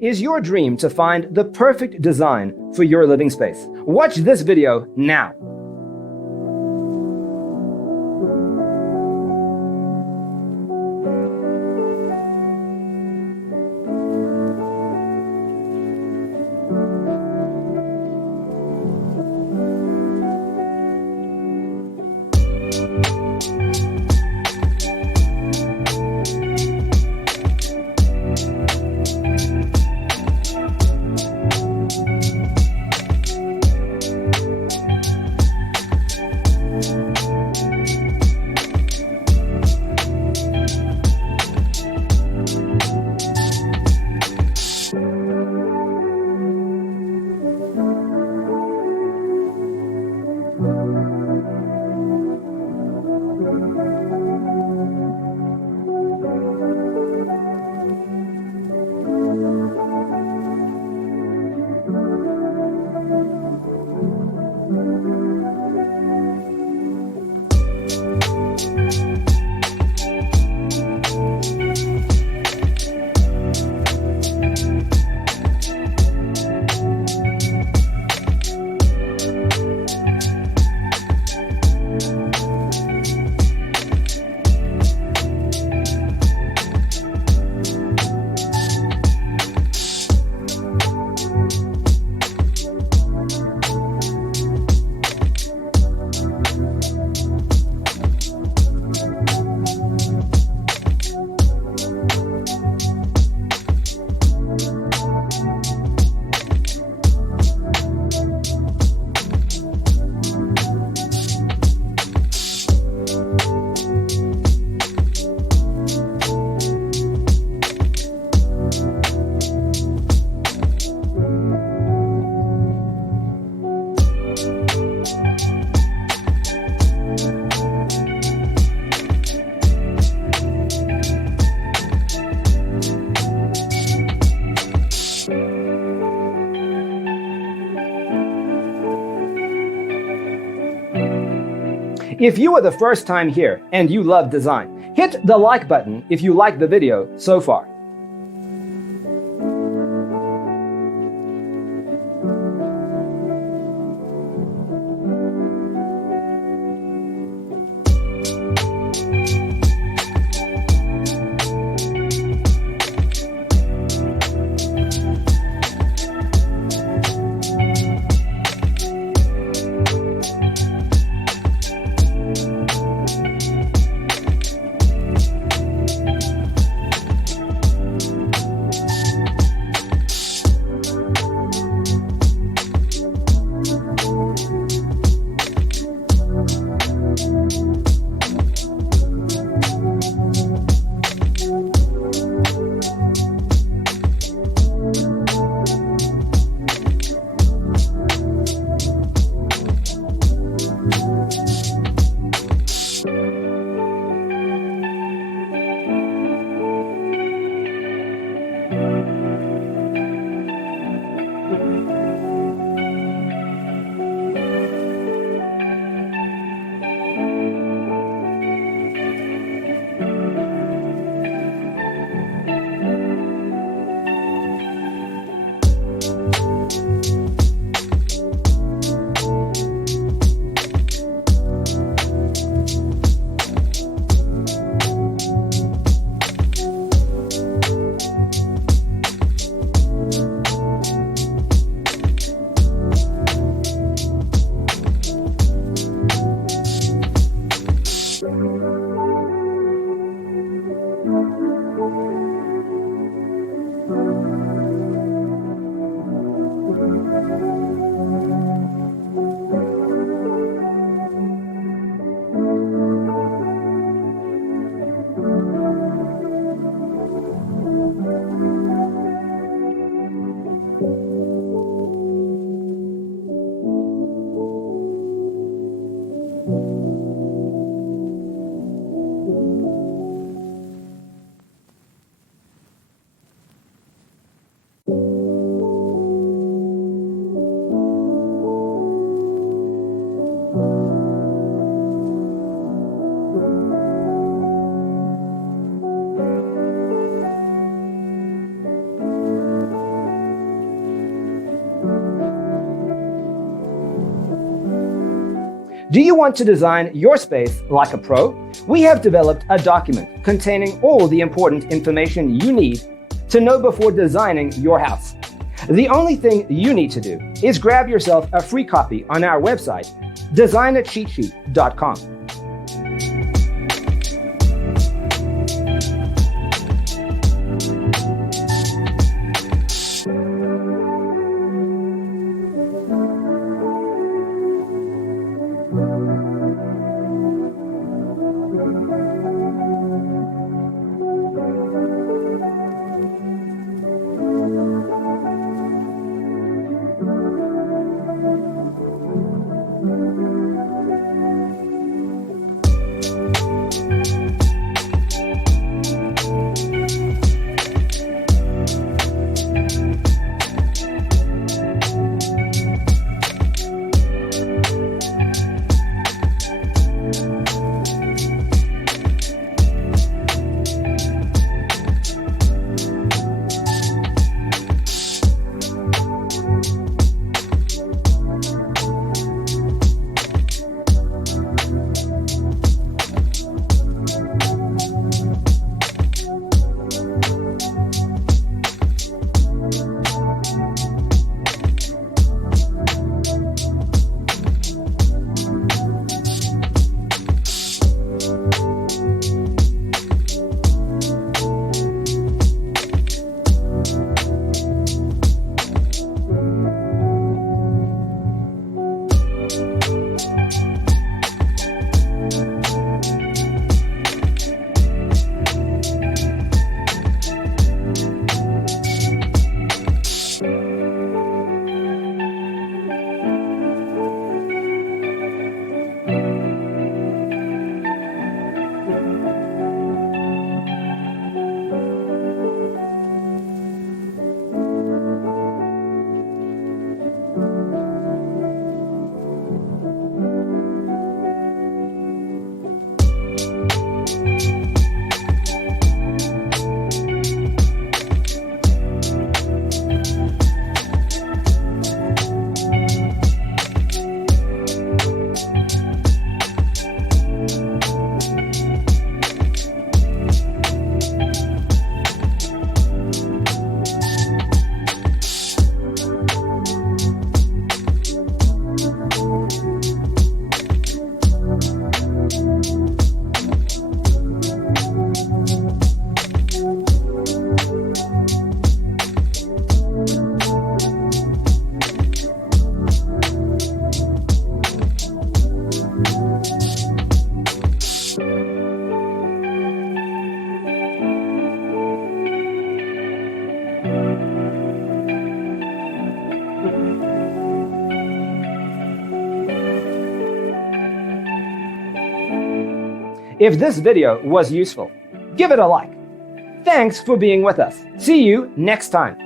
Is your dream to find the perfect design for your living space? Watch this video now. If you are the first time here and you love design, hit the like button if you like the video so far. Do you want to design your space like a pro? We have developed a document containing all the important information you need to know before designing your house. The only thing you need to do is grab yourself a free copy on our website, designacheatsheet.com. If this video was useful, give it a like. Thanks for being with us. See you next time.